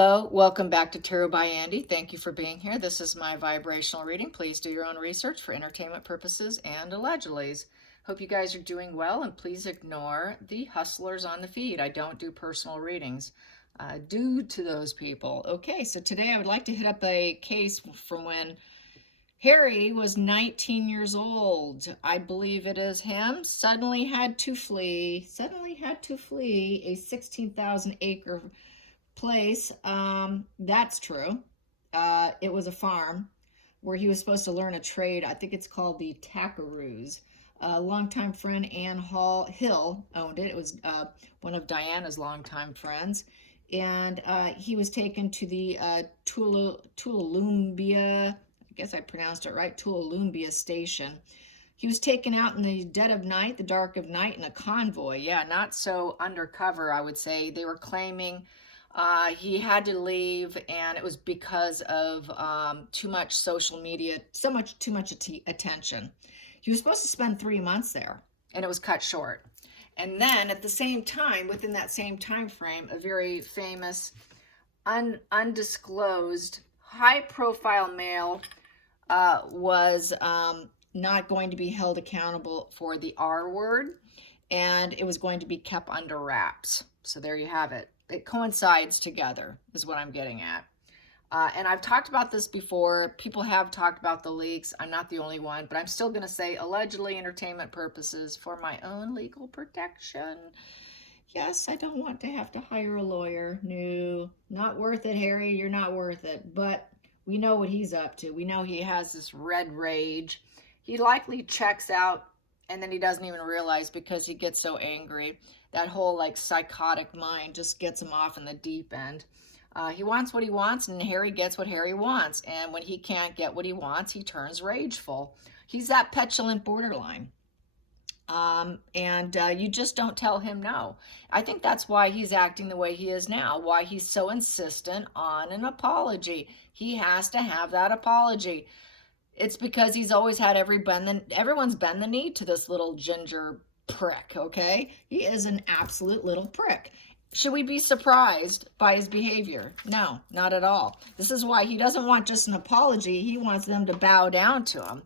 Hello, welcome back to Tarot by Andy. Thank you for being here. This is my vibrational reading. Please do your own research for entertainment purposes and allegedlys. Hope you guys are doing well, and please ignore the hustlers on the feed. I don't do personal readings due to those people. Okay, so today I would like to hit up a case from when Harry was 19 years old. I believe it is him. Suddenly had to flee a 16,000 acre place. That's true. It was a farm where he was supposed to learn a trade. I think it's called the Tackaroos. Longtime friend Ann Hill owned it. It was one of Diana's longtime friends. And he was taken to the Tullalumbia, I guess I pronounced it right, Tullalumbia station. He was taken out in the dead of night, the dark of night, in a convoy. Yeah, not so undercover, I would say. They were claiming he had to leave, and it was because of too much social media, too much attention. He was supposed to spend 3 months there, and it was cut short. And then at the same time, within that same time frame, a very famous, undisclosed, high-profile male was not going to be held accountable for the R word, and it was going to be kept under wraps. So there you have it. It coincides together, is what I'm getting at. And I've talked about this before. People have talked about the leaks. I'm not the only one, but I'm still going to say allegedly entertainment purposes for my own legal protection. Yes, I don't want to have to hire a lawyer. No, not worth it, Harry. You're not worth it. But we know what he's up to. We know he has this red rage. He likely checks out, and then he doesn't even realize because he gets so angry. That whole like psychotic mind just gets him off in the deep end. He wants what he wants, and Harry gets what Harry wants. And when he can't get what he wants, he turns rageful. He's that petulant borderline. You just don't tell him no. I think that's why he's acting the way he is now, why he's so insistent on an apology. He has to have that apology. It's because he's always had everyone's bend the knee to this little ginger prick, okay? He is an absolute little prick. Should we be surprised by his behavior? No, not at all. This is why he doesn't want just an apology. He wants them to bow down to him.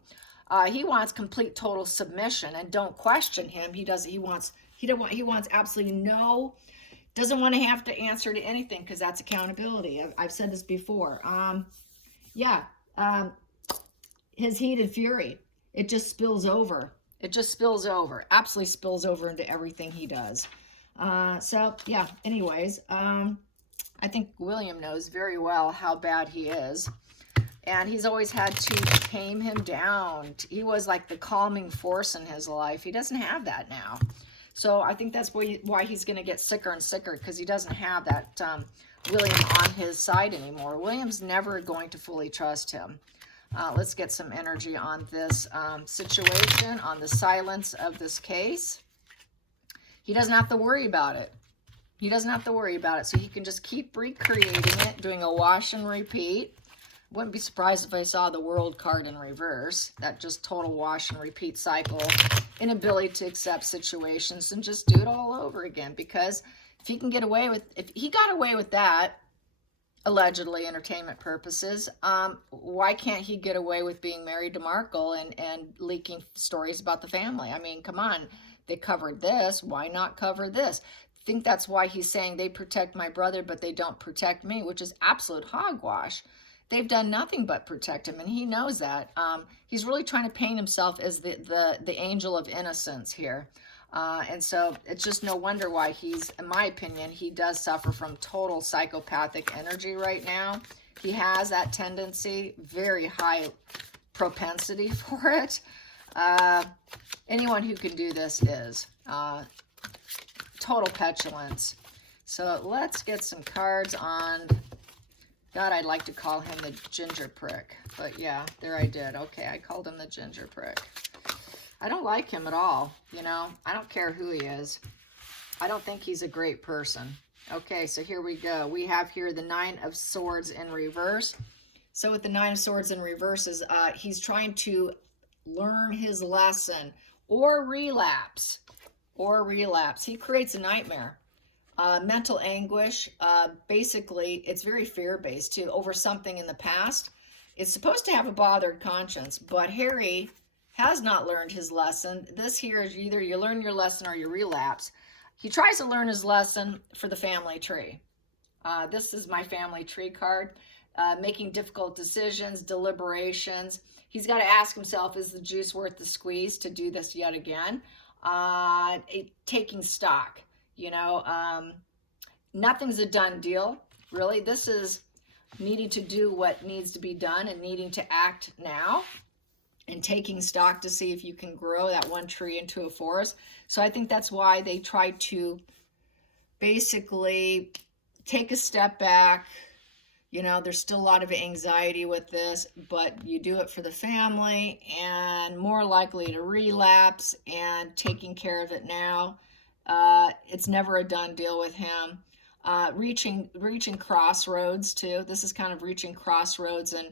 He wants complete total submission and don't question him. He wants absolutely no, doesn't want to have to answer to anything because that's accountability. I've said this before. His heated fury, it just spills over. It just spills over, absolutely spills over into everything he does. Anyways, I think William knows very well how bad he is. And he's always had to tame him down. He was like the calming force in his life. He doesn't have that now. So I think that's why he's going to get sicker and sicker, because he doesn't have that William on his side anymore. William's never going to fully trust him. Let's get some energy on this situation, on the silence of this case. He doesn't have to worry about it. He doesn't have to worry about it. So he can just keep recreating it, doing a wash and repeat. Wouldn't be surprised if I saw the World card in reverse. That just total wash and repeat cycle. Inability to accept situations and just do it all over again. Because if he can get away with, if he got away with that, allegedly entertainment purposes, why can't he get away with being married to Markle and leaking stories about the family? I mean, come on. They covered this. Why not cover this? I think that's why he's saying they protect my brother, but they don't protect me, which is absolute hogwash. They've done nothing but protect him, and he knows that. He's really trying to paint himself as the angel of innocence here. And so it's just no wonder why he's, in my opinion, he does suffer from total psychopathic energy right now. He has that tendency, very high propensity for it. Anyone who can do this is total petulance. So let's get some cards on. God, I'd like to call him the ginger prick, but yeah, there I did. Okay, I called him the ginger prick. I don't like him at all, you know. I don't care who he is. I don't think he's a great person. Okay, so here we go. We have here the Nine of Swords in reverse. So with the Nine of Swords in reverse, he's trying to learn his lesson or relapse. He creates a nightmare. Mental anguish, basically, it's very fear-based too, over something in the past. It's supposed to have a bothered conscience, but Harry has not learned his lesson. This here is either you learn your lesson or you relapse. He tries to learn his lesson for the family tree. This is my family tree card. Making difficult decisions, deliberations. He's got to ask himself, is the juice worth the squeeze to do this yet again? Taking stock. You know, nothing's a done deal, really. This is needing to do what needs to be done and needing to act now and taking stock to see if you can grow that one tree into a forest. So I think that's why they try to basically take a step back. You know, there's still a lot of anxiety with this, but you do it for the family and more likely to relapse and taking care of it now. It's never a done deal with him. Reaching crossroads too. This is kind of reaching crossroads and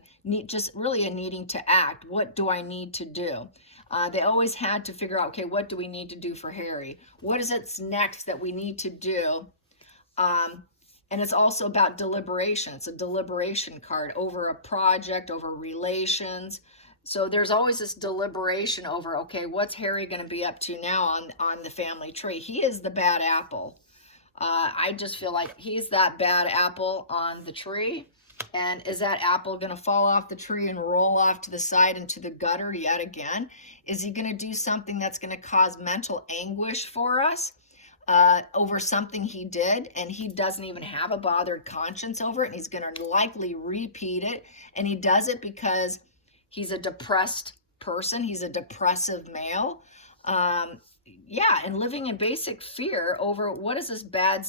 just really a needing to act. What do I need to do? They always had to figure out, okay, what do we need to do for Harry? What is it next that we need to do? And it's also about deliberation. It's a deliberation card over a project, over relations. So there's always this deliberation over, okay, what's Harry going to be up to now on the family tree? He is the bad apple. I just feel like he's that bad apple on the tree. And is that apple going to fall off the tree and roll off to the side into the gutter yet again? Is he going to do something that's going to cause mental anguish for us over something he did, and he doesn't even have a bothered conscience over it, and he's going to likely repeat it, and he does it because he's a depressed person. He's a depressive male. Yeah, and living in basic fear over what is this bad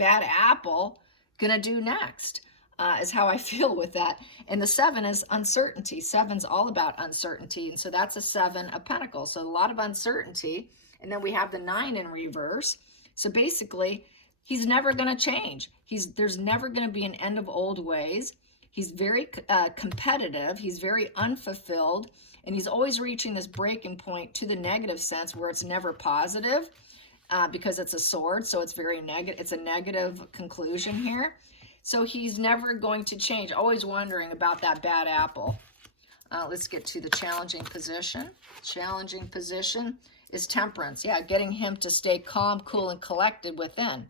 apple gonna do next, is how I feel with that. And the 7 is uncertainty. 7's all about uncertainty, and so that's a 7 of Pentacles. So a lot of uncertainty. And then we have the 9 in reverse. So basically, he's never gonna change. There's never gonna be an end of old ways. He's very competitive. He's very unfulfilled. And he's always reaching this breaking point to the negative sense where it's never positive because it's a sword. So it's very negative. It's a negative conclusion here. So he's never going to change. Always wondering about that bad apple. Let's get to the challenging position. Challenging position is Temperance. Yeah, getting him to stay calm, cool, and collected within.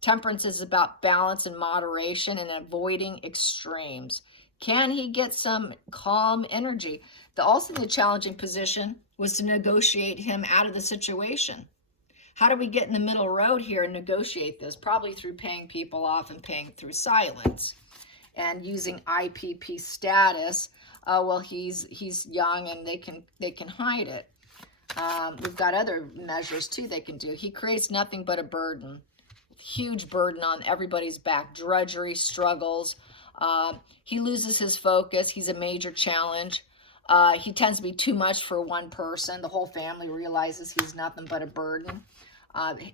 Temperance is about balance and moderation and avoiding extremes. Can he get some calm energy? Also the challenging position was to negotiate him out of the situation. How do we get in the middle road here and negotiate this? Probably through paying people off and paying through silence and using IPP status. Well, he's young and they can hide it. We've got other measures too they can do. He creates nothing but a burden. Huge burden on everybody's back. Drudgery, struggles. He loses his focus. He's a major challenge. He tends to be too much for one person. The whole family realizes he's nothing but a burden.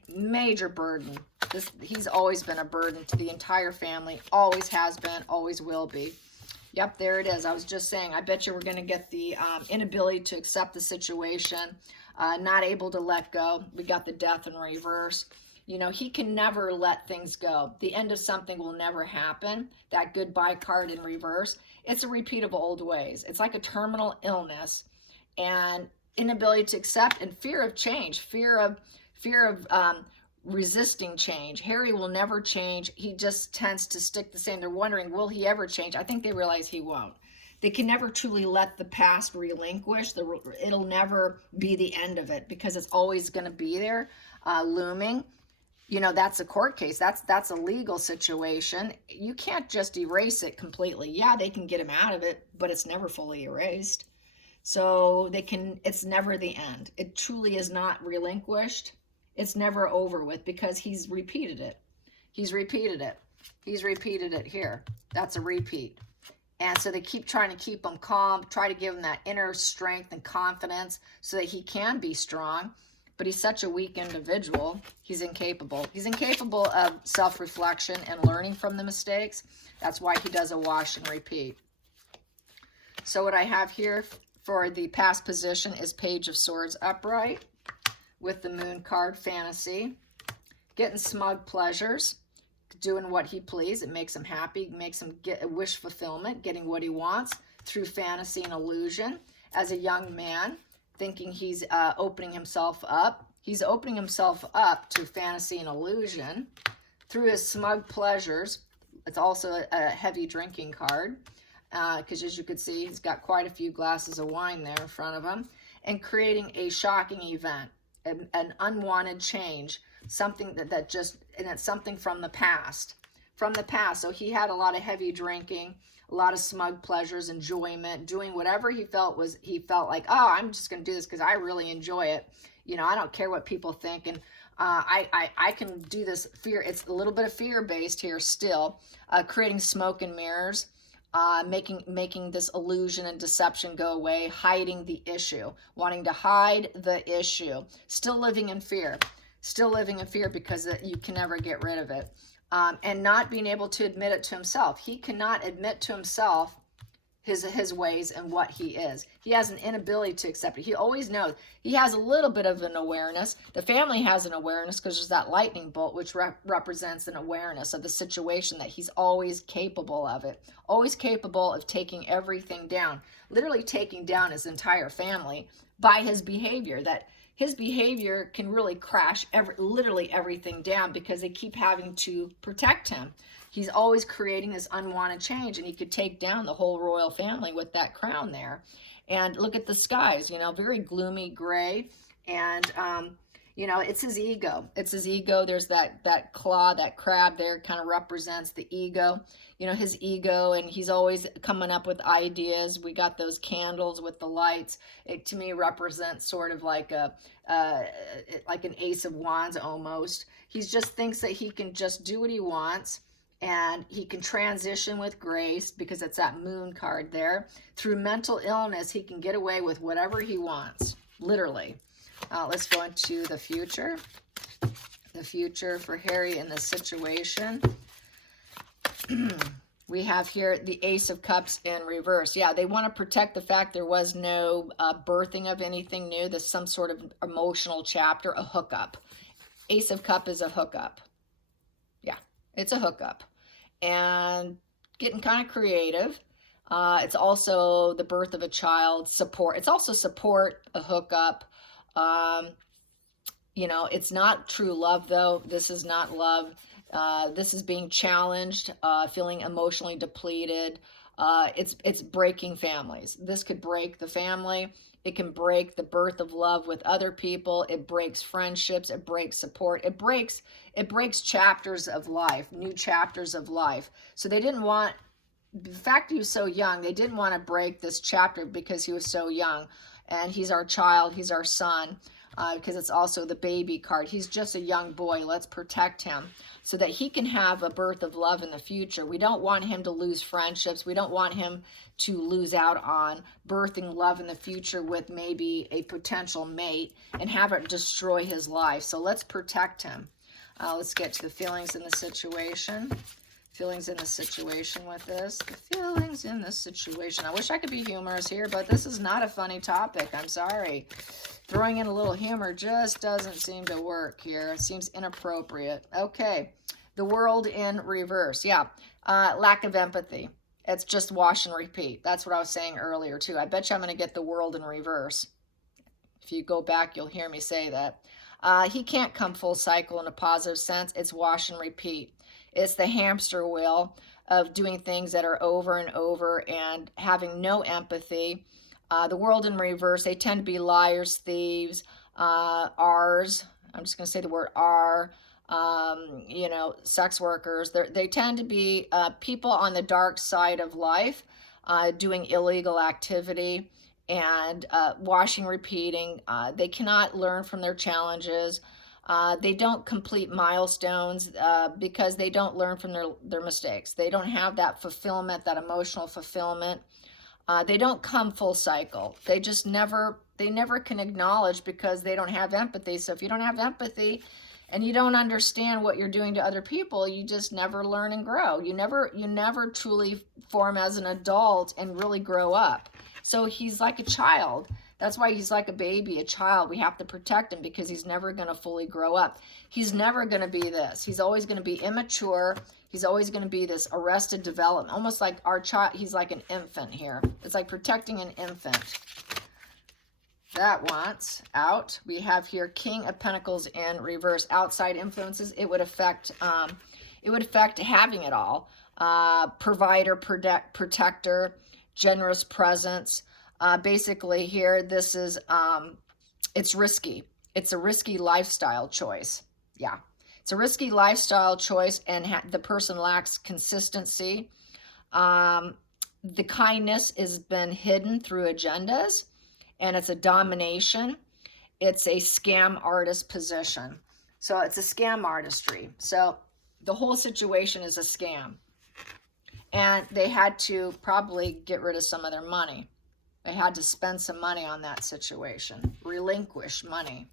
Major burden. He's always been a burden to the entire family. Always has been, always will be. Yep, there it is. I was just saying, I bet you we're going to get the inability to accept the situation, not able to let go. We got the Death in reverse. You know, he can never let things go. The end of something will never happen. That goodbye card in reverse. It's a repeat of old ways. It's like a terminal illness and inability to accept and fear of change, fear of resisting change. Harry will never change. He just tends to stick the same. They're wondering, will he ever change? I think they realize he won't. They can never truly let the past relinquish. It'll never be the end of it because it's always going to be there, looming. You know, that's a court case. That's a legal situation. You can't just erase it completely. Yeah, they can get him out of it, but it's never fully erased. So it's never the end. It truly is not relinquished. It's never over with because he's repeated it. He's repeated it. He's repeated it here. That's a repeat. And so they keep trying to keep him calm, try to give him that inner strength and confidence so that he can be strong. But he's such a weak individual. He's incapable. He's incapable of self-reflection and learning from the mistakes. That's why he does a wash and repeat. So what I have here for the past position is Page of Swords upright with the Moon card, Fantasy. getting smug pleasures, doing what he pleases. It makes him happy, makes him get a wish fulfillment, getting what he wants through fantasy and illusion. As a young man, thinking he's opening himself up. He's opening himself up to fantasy and illusion through his smug pleasures. It's also a heavy drinking card because as you can see, he's got quite a few glasses of wine there in front of him, and creating a shocking event, an unwanted change, something that just, and it's something from the past. So he had a lot of heavy drinking, a lot of smug pleasures, enjoyment, doing whatever he felt like, oh, I'm just going to do this because I really enjoy it. You know, I don't care what people think. And I can do this fear. It's a little bit of fear based here still, creating smoke and mirrors, making this illusion and deception go away, hiding the issue, wanting to hide the issue, still living in fear because you can never get rid of it. And not being able to admit it to himself. He cannot admit to himself his ways and what he is. He has an inability to accept it. He always knows. He has a little bit of an awareness. The family has an awareness because there's that lightning bolt, which represents an awareness of the situation, that he's always capable of it. Always capable of taking everything down. Literally taking down his entire family by his behavior. That his behavior can really crash literally everything down because they keep having to protect him. He's always creating this unwanted change, and he could take down the whole royal family with that crown there. And look at the skies, you know, very gloomy gray. And, you know, it's his ego. It's his ego. There's that claw, that crab there kind of represents the ego. You know, his ego, and he's always coming up with ideas. We got those candles with the lights. It, to me, represents sort of like like an ace of wands almost. He just thinks that he can just do what he wants, and he can transition with grace because it's that moon card there. Through mental illness, he can get away with whatever he wants, literally. Let's go into the future. The future for Harry in this situation. We have here the Ace of Cups in reverse. Yeah, they want to protect the fact there was no birthing of anything new. There's some sort of emotional chapter, a hookup. Ace of Cup is a hookup. Yeah, it's a hookup. And getting kind of creative. It's also the birth of a child, support. It's also support, a hookup. You know, it's not true love, though. This is not love. This is being challenged, feeling emotionally depleted. It's breaking families. This could break the family. It can break the birth of love with other people. It breaks friendships. It breaks support. It breaks chapters of life, new chapters of life. So they didn't want, the fact he was so young, they didn't want to break this chapter because he was so young. And he's our child. He's our son. Because it's also the baby card. He's just a young boy. Let's protect him so that he can have a birth of love in the future. We don't want him to lose friendships. We don't want him to lose out on birthing love in the future with maybe a potential mate and have it destroy his life. So let's protect him. Let's get to the feelings in the situation. Feelings in the situation with this. The feelings in this situation. I wish I could be humorous here, but this is not a funny topic. I'm sorry. Throwing in a little humor just doesn't seem to work here. It seems inappropriate. Okay. The World in reverse. Yeah. Lack of empathy. It's just wash and repeat. That's what I was saying earlier, too. I bet you I'm going to get the World in reverse. If you go back, you'll hear me say that. He can't come full cycle in a positive sense. It's wash and repeat. It's the hamster wheel of doing things that are over and over and having no empathy. The World in reverse, they tend to be liars, thieves, R's. I'm just going to say the word R. You know, sex workers. They tend to be people on the dark side of life, doing illegal activity and washing, repeating. They cannot learn from their challenges. They don't complete milestones because they don't learn from their mistakes. They don't have that fulfillment, that emotional fulfillment. They don't come full cycle. They never can acknowledge because they don't have empathy. So if you don't have empathy and you don't understand what you're doing to other people, you just never learn and grow. You never truly form as an adult and really grow up. So he's like a child. That's why he's like a baby, a child. We have to protect him because he's never going to fully grow up. He's never going to be this. He's always going to be immature. He's always going to be this arrested development, almost like our child. He's like an infant here. It's like protecting an infant. That wants out. We have here King of Pentacles in reverse. Outside influences. It would affect having it all. Provider, protector, generous presence. Basically here, this is, it's risky. It's a risky lifestyle choice. Yeah. It's a risky lifestyle choice, and the person lacks consistency. The kindness has been hidden through agendas, and it's a domination. It's a scam artist position. So it's a scam artistry. So the whole situation is a scam. And they had to probably get rid of some of their money. They had to spend some money on that situation. Relinquish money.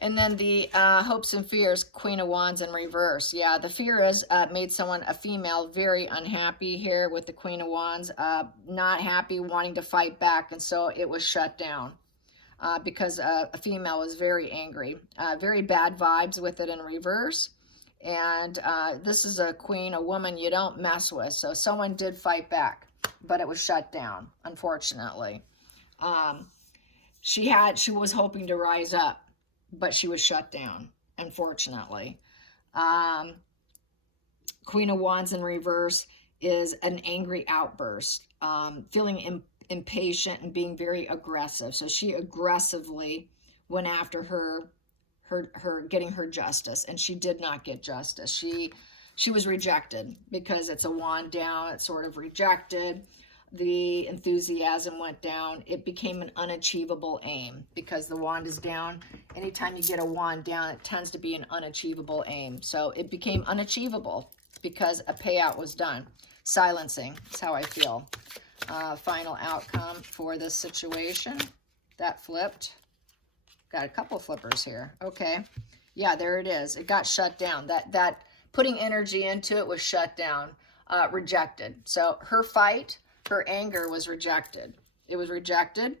And then the hopes and fears, Queen of Wands in reverse. Yeah, the fear is made someone, a female, very unhappy here with the Queen of Wands. Not happy, wanting to fight back. And so it was shut down because a female was very angry. Very bad vibes with it in reverse. And this is a queen, a woman you don't mess with. So someone did fight back, but it was shut down, unfortunately. She was hoping to rise up, but she was shut down, unfortunately. Queen of Wands in reverse is an angry outburst, feeling impatient and being very aggressive. So she aggressively went after her getting her justice, and she did not get justice. She was rejected because it's a wand down. It's sort of rejected. The enthusiasm went down. It became an unachievable aim because the wand is down. Anytime you get a wand down, it tends to be an unachievable aim. So it became unachievable because a payout was done. Silencing is how I feel. Final outcome for this situation. That flipped. Got a couple flippers here. Okay. Yeah, there it is. It got shut down. That putting energy into it was shut down, rejected. So her fight, her anger was rejected. It was rejected.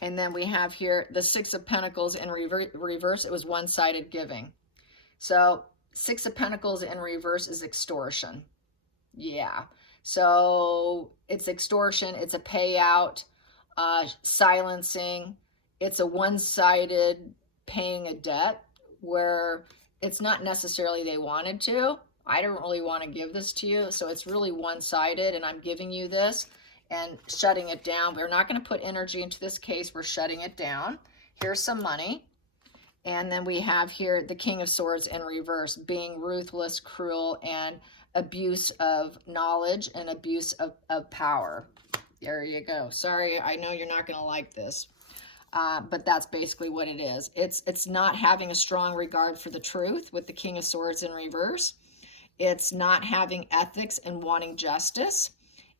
And then we have here the Six of Pentacles in reverse. It was one-sided giving. So Six of Pentacles in reverse is extortion. Yeah. So it's extortion. It's a payout, silencing. It's a one-sided paying a debt where it's not necessarily they wanted to. I don't really want to give this to you. So it's really one-sided, and I'm giving you this and shutting it down. We're not going to put energy into this case. We're shutting it down. Here's some money. And then we have here the King of Swords in reverse, being ruthless, cruel, and abuse of knowledge and abuse of power. There you go. Sorry, I know you're not going to like this. But that's basically what it is. It's not having a strong regard for the truth with the King of Swords in reverse. It's not having ethics and wanting justice.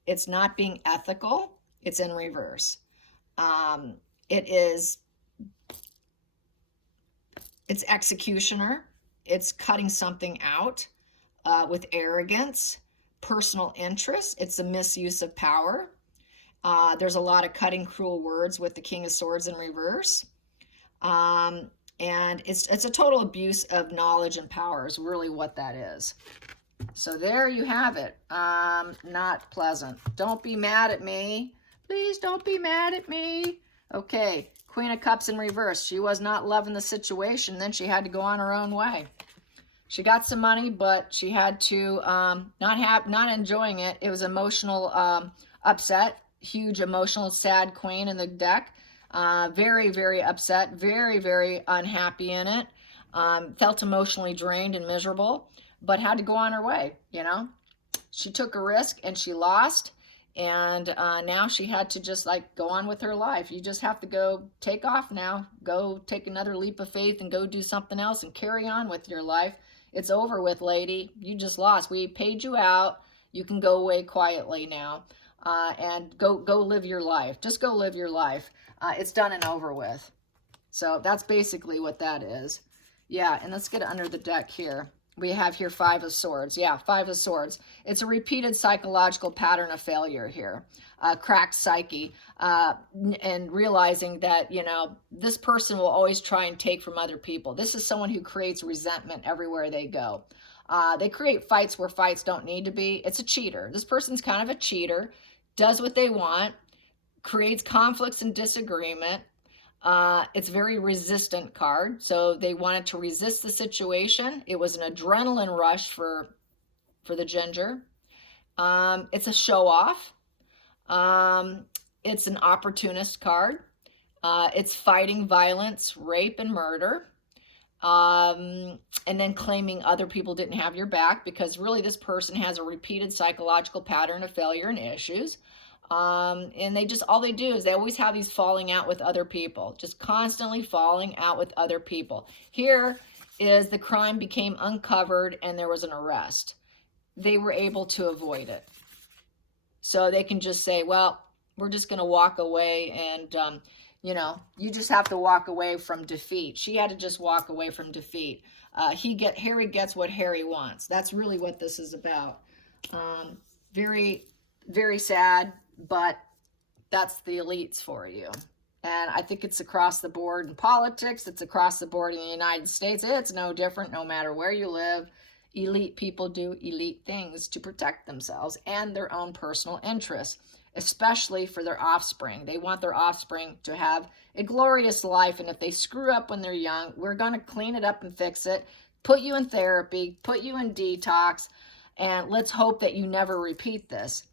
It's not being ethical. It's in reverse. It's executioner. It's cutting something out with arrogance, personal interest. It's a misuse of power. There's a lot of cutting, cruel words with the King of Swords in reverse. And it's a total abuse of knowledge and power is really what that is. So there you have it. Not pleasant. Don't be mad at me. Please don't be mad at me. Okay, Queen of Cups in reverse. She was not loving the situation. Then she had to go on her own way. She got some money, but she had to not enjoying it. It was emotional upset. Huge emotional sad queen in the deck. Very, very upset. Very, very unhappy in it. Felt emotionally drained and miserable, but had to go on her way, you know. She took a risk and she lost, and now she had to just like go on with her life. You just have to go take off now. Go take another leap of faith and go do something else and carry on with your life. It's over with, lady. You just lost. We paid you out. You can go away quietly now. And go live your life. Just go live your life. It's done and over with. So that's basically what that is. Yeah, and let's get under the deck here. We have here Five of Swords. Yeah, Five of Swords. It's a repeated psychological pattern of failure here. Cracked psyche, and realizing that, you know, this person will always try and take from other people. This is someone who creates resentment everywhere they go. They create fights where fights don't need to be. It's a cheater. This person's kind of a cheater, does what they want, creates conflicts and disagreement. It's a very resistant card. So they wanted to resist the situation. It was an adrenaline rush for the Ginger. It's a show off. It's an opportunist card. It's fighting violence, rape, and murder. And then claiming other people didn't have your back, because really this person has a repeated psychological pattern of failure and issues. And they just, all they do is they always have these falling out with other people, just constantly falling out with other people. Here is the crime became uncovered and there was an arrest. They were able to avoid it. So they can just say, well, we're just going to walk away, and, you know, you just have to walk away from defeat. She had to just walk away from defeat. Harry gets what Harry wants. That's really what this is about. Very, very sad, but that's the elites for you. And I think it's across the board in politics. It's across the board in the United States. It's no different no matter where you live. Elite people do elite things to protect themselves and their own personal interests, especially for their offspring. They want their offspring to have a glorious life. And if they screw up when they're young, we're going to clean it up and fix it, put you in therapy, put you in detox, and let's hope that you never repeat this.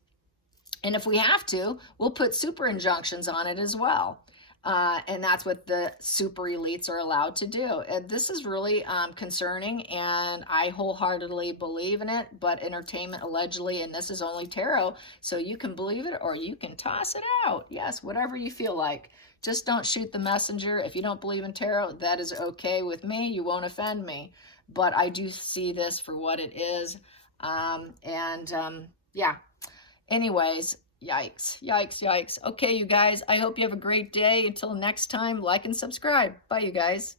And if we have to, we'll put super injunctions on it as well. And that's what the super elites are allowed to do. And this is really concerning, and I wholeheartedly believe in it, but entertainment allegedly, and this is only tarot, so you can believe it or you can toss it out. Yes, whatever you feel like. Just don't shoot the messenger. If you don't believe in tarot, that is okay with me. You won't offend me. But I do see this for what it is. Yeah. Anyways, yikes, yikes, yikes. Okay, you guys, I hope you have a great day. Until next time, like and subscribe. Bye, you guys.